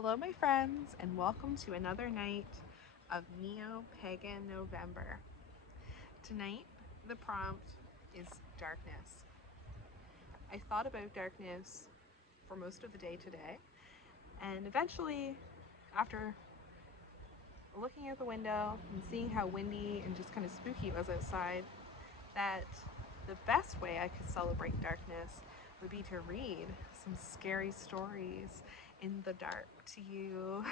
Hello, my friends, and welcome to another night of Pagan November. Tonight, the prompt is darkness. I thought about darkness for most of the day today, and eventually, after looking out the window and seeing how windy and just kind of spooky it was outside, that the best way I could celebrate darkness would be to read some scary stories in the dark to you.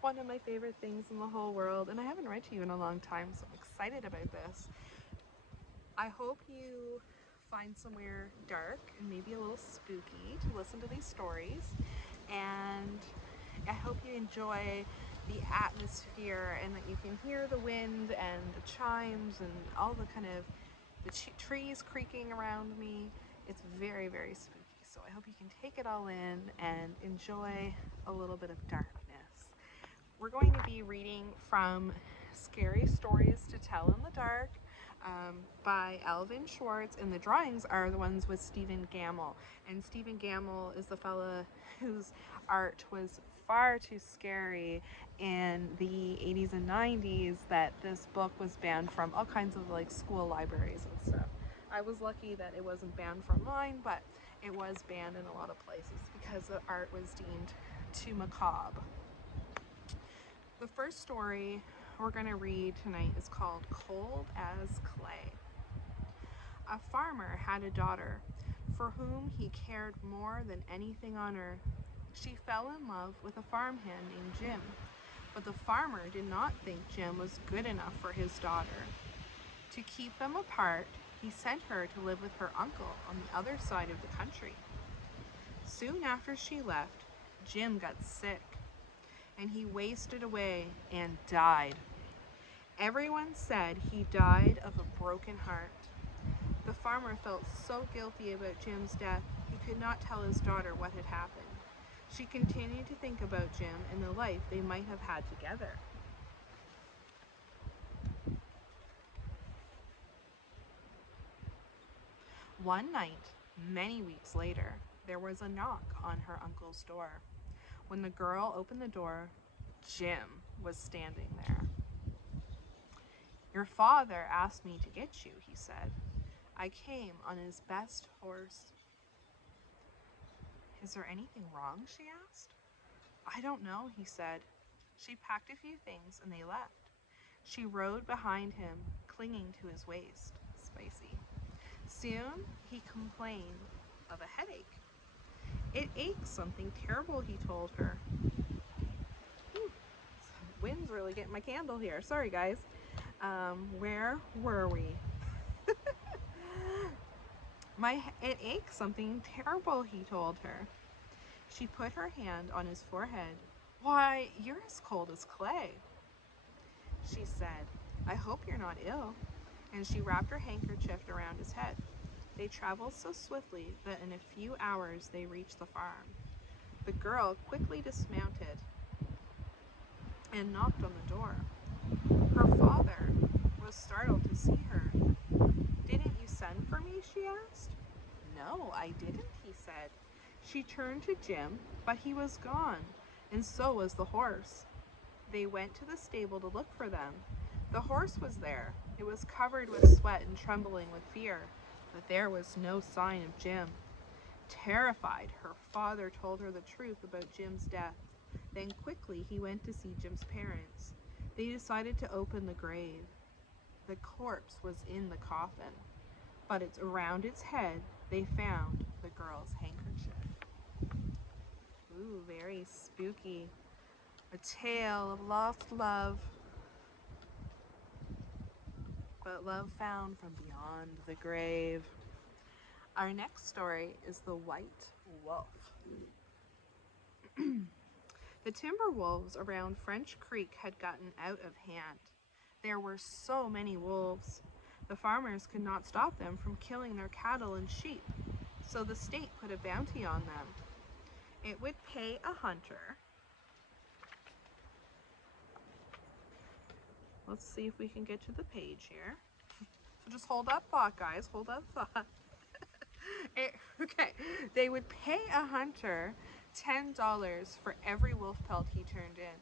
One of my favorite things in the whole world, and I haven't read to you in a long time, so I'm excited about this. I hope you find somewhere dark and maybe a little spooky to listen to these stories, and I hope you enjoy the atmosphere and that you can hear the wind and the chimes and all the kind of the trees creaking around me. It's very, very spooky. So I hope you can take it all in and enjoy a little bit of darkness. We're going to be reading from Scary Stories to Tell in the Dark by Alvin Schwartz, and the drawings are the ones with Stephen Gamble. And Stephen Gamble is the fella whose art was far too scary in the 80s and 90s that this book was banned from all kinds of like school libraries and stuff. I was lucky that it wasn't banned from mine, but it was banned in a lot of places because the art was deemed too macabre. The first story we're going to read tonight is called Cold as Clay. A farmer had a daughter for whom he cared more than anything on earth. She fell in love with a farmhand named Jim, but the farmer did not think Jim was good enough for his daughter. To keep them apart, he sent her to live with her uncle on the other side of the country. Soon after she left, Jim got sick, and he wasted away and died. Everyone said he died of a broken heart. The farmer felt so guilty about Jim's death, he could not tell his daughter what had happened. She continued to think about Jim and the life they might have had together. One night, many weeks later, there was a knock on her uncle's door. When the girl opened the door, Jim was standing there. "Your father asked me to get you," he said. "I came on his best horse." "Is there anything wrong?" she asked. "I don't know," he said. She packed a few things and they left. She rode behind him, clinging to his waist. Spicy. Soon he complained of a headache. "It aches something terrible," he told her. Ooh, wind's really getting my candle here. Sorry, guys. Where were we? It aches something terrible, he told her. She put her hand on his forehead. "Why, you're as cold as clay." She said, "I hope you're not ill." And she wrapped her handkerchief around his head. They traveled so swiftly that in a few hours they reached the farm. The girl quickly dismounted and knocked on the door. Her father was startled to see her. "Didn't you send for me?" she asked. "No, I didn't," he said. She turned to Jim, but he was gone, and so was the horse. They went to the stable to look for them. The horse was there. It was covered with sweat and trembling with fear, but there was no sign of Jim. Terrified, her father told her the truth about Jim's death. Then quickly he went to see Jim's parents. They decided to open the grave. The corpse was in the coffin, but around its head they found the girl's handkerchief. Ooh, very spooky. A tale of lost love, but love found from beyond the grave. Our next story is The White Wolf. The timber wolves around French Creek had gotten out of hand. There were so many wolves. The farmers could not stop them from killing their cattle and sheep, so the state put a bounty on them. It would pay a hunter. Let's see if we can get to the page here. So just hold that thought, guys. Hold that thought. Okay. They would pay a hunter $10 for every wolf pelt he turned in.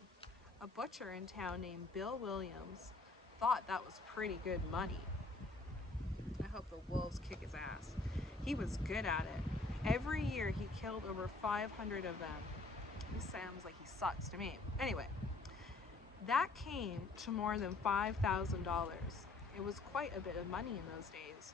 A butcher in town named Bill Williams thought that was pretty good money. I hope the wolves kick his ass. He was good at it. Every year he killed over 500 of them. This sounds like he sucks to me. Anyway, that came to more than $5,000. It was quite a bit of money in those days.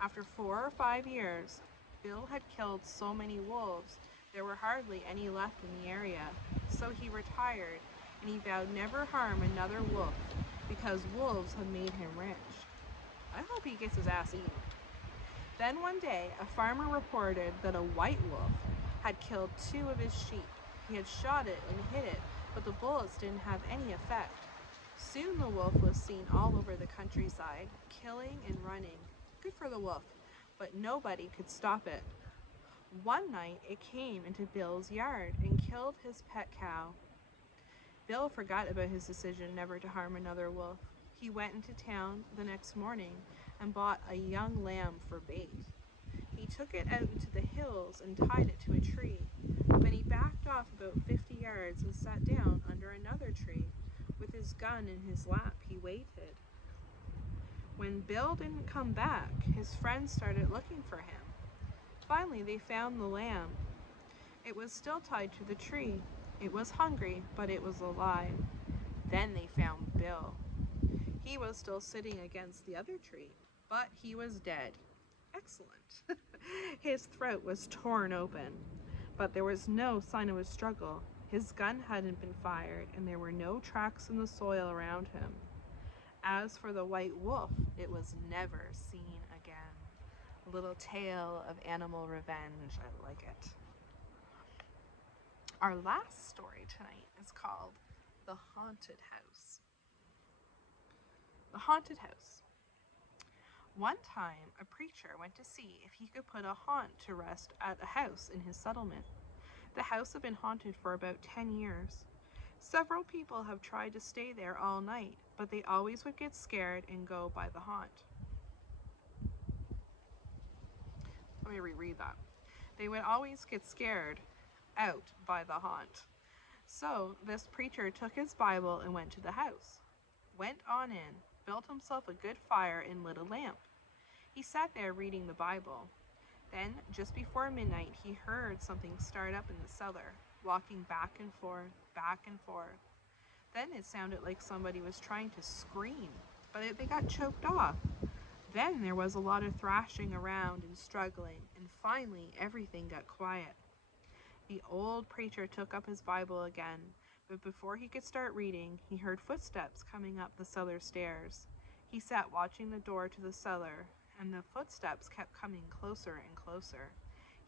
After 4 or 5 years, Bill had killed so many wolves, there were hardly any left in the area. So he retired, and he vowed never harm another wolf, because wolves had made him rich. I hope he gets his ass eaten. Then one day, a farmer reported that a white wolf had killed 2 of his sheep. He had shot it and hit it, but the bullets didn't have any effect. Soon the wolf was seen all over the countryside, killing and running. Good for the wolf, but nobody could stop it. One night, it came into Bill's yard and killed his pet cow. Bill forgot about his decision never to harm another wolf. He went into town the next morning and bought a young lamb for bait. He took it out into the hills and tied it to a tree. Then he backed off about 50 yards and sat down under another tree. With his gun in his lap, he waited. When Bill didn't come back, his friends started looking for him. Finally, they found the lamb. It was still tied to the tree. It was hungry, but it was alive. Then they found Bill. He was still sitting against the other tree, but he was dead. Excellent. His throat was torn open, but there was no sign of a struggle. His gun hadn't been fired, and there were no tracks in the soil around him. As for the white wolf, it was never seen again. A little tale of animal revenge. I like it. Our last story tonight is called The Haunted House. The Haunted House. One time, a preacher went to see if he could put a haunt to rest at a house in his settlement. The house had been haunted for about 10 years. Several people have tried to stay there all night, but they always would get scared and go by the haunt. Let me reread that. They would always get scared out by the haunt. So this preacher took his Bible and went to the house, went on in, built himself a good fire and lit a lamp. He sat there reading the Bible. Then, just before midnight, he heard something start up in the cellar, walking back and forth, back and forth. Then it sounded like somebody was trying to scream, but they got choked off. Then there was a lot of thrashing around and struggling, and finally everything got quiet. The old preacher took up his Bible again, but before he could start reading, he heard footsteps coming up the cellar stairs. He sat watching the door to the cellar, and the footsteps kept coming closer and closer.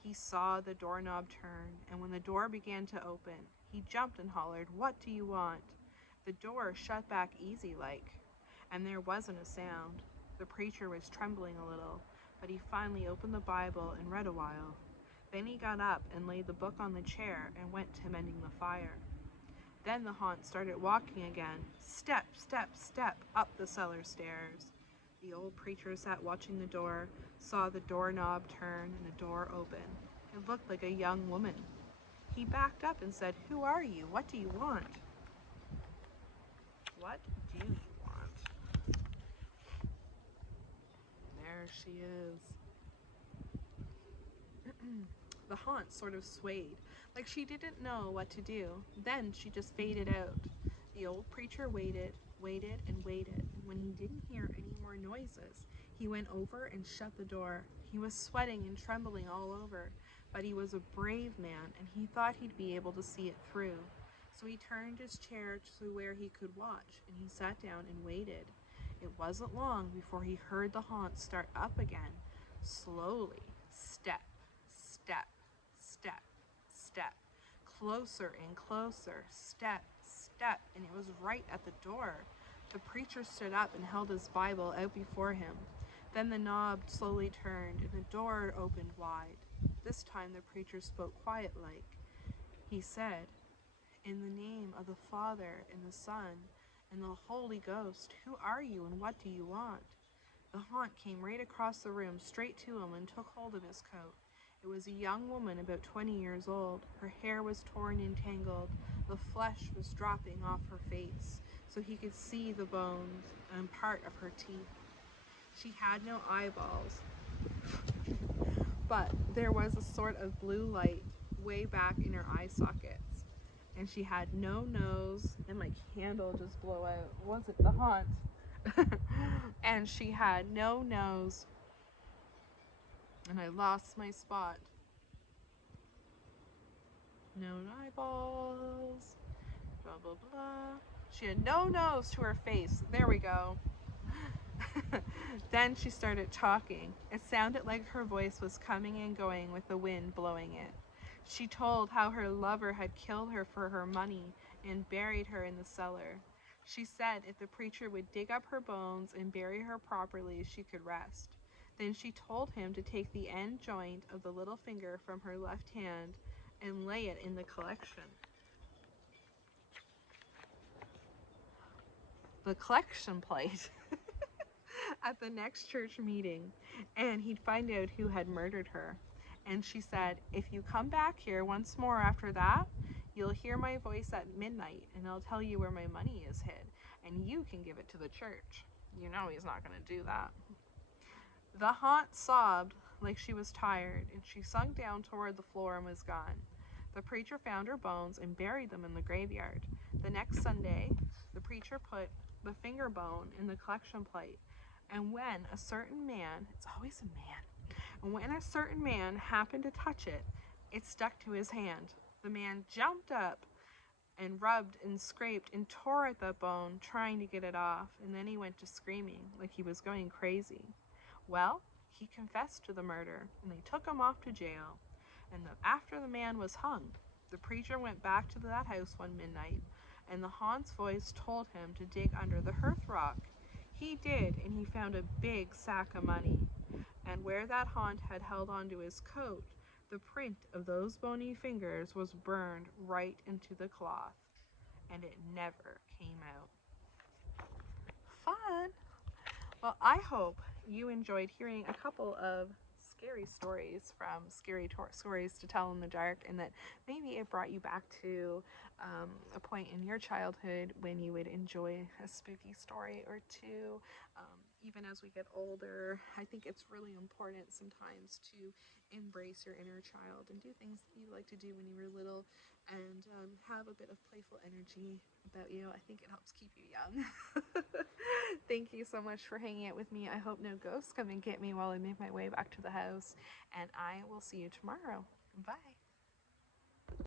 He saw the doorknob turn, and when the door began to open, he jumped and hollered, "What do you want?" The door shut back easy-like, and there wasn't a sound. The preacher was trembling a little, but he finally opened the Bible and read a while. Then he got up and laid the book on the chair and went to mending the fire. Then the haunt started walking again, step, step, step, up the cellar stairs. The old preacher sat watching the door, saw the doorknob turn and the door open. It looked like a young woman. He backed up and said, "Who are you? What do you want?" What do you want? There she is. The haunt sort of swayed, like she didn't know what to do. Then she just faded out. The old preacher waited, waited, and waited. When he didn't hear any more noises, he went over and shut the door. He was sweating and trembling all over, but he was a brave man, and he thought he'd be able to see it through. So he turned his chair to where he could watch, and he sat down and waited. It wasn't long before he heard the haunt start up again, slowly, step, step, step, step, closer and closer, step, step, and it was right at the door. The preacher stood up and held his Bible out before him. Then the knob slowly turned and the door opened wide. This time the preacher spoke quiet-like. He said, "In the name of the Father and the Son and the Holy Ghost, who are you and what do you want?" The haunt came right across the room, straight to him, and took hold of his coat. It was a young woman about 20 years old. Her hair was torn and tangled. The flesh was dropping off her face, so he could see the bones and part of her teeth. She had no eyeballs, but there was a sort of blue light way back in her eye sockets. And she had no nose, and my candle just blew out. Was it the haunt? And she had no nose, and I lost my spot. No eyeballs, blah blah blah. She had no nose to her face. There we go. Then she started talking. It sounded like her voice was coming and going with the wind blowing it. She told how her lover had killed her for her money and buried her in the cellar. She said if the preacher would dig up her bones and bury her properly, she could rest. Then she told him to take the end joint of the little finger from her left hand and lay it in the collection plate at the next church meeting, and he'd find out who had murdered her. And she said, if you come back here once more after that, you'll hear my voice at midnight, and I'll tell you where my money is hid, and you can give it to the church. You know he's not going to do that. The haunt sobbed like she was tired, and she sunk down toward the floor and was gone. The preacher found her bones and buried them in the graveyard. The next Sunday, the preacher put the finger bone in the collection plate, and when a certain man, it's always a man, and when a certain man happened to touch it, it stuck to his hand. The man jumped up and rubbed and scraped and tore at that bone, trying to get it off, and then he went to screaming like he was going crazy. Well, he confessed to the murder, and they took him off to jail. And after the man was hung, the preacher went back to that house one midnight, and the haunt's voice told him to dig under the hearth rock. He did, and he found a big sack of money. And where that haunt had held onto his coat, the print of those bony fingers was burned right into the cloth, and it never came out. Fun! Well, I hope you enjoyed hearing a couple of scary stories from Stories to Tell in the Dark, and that maybe it brought you back to a point in your childhood when you would enjoy a spooky story or two. Even as we get older, I think it's really important sometimes to embrace your inner child and do things that you like to do when you were little, and have a bit of playful energy about you. I think it helps keep you young. Thank you so much for hanging out with me. I hope no ghosts come and get me while I make my way back to the house, and I will see you tomorrow. Bye.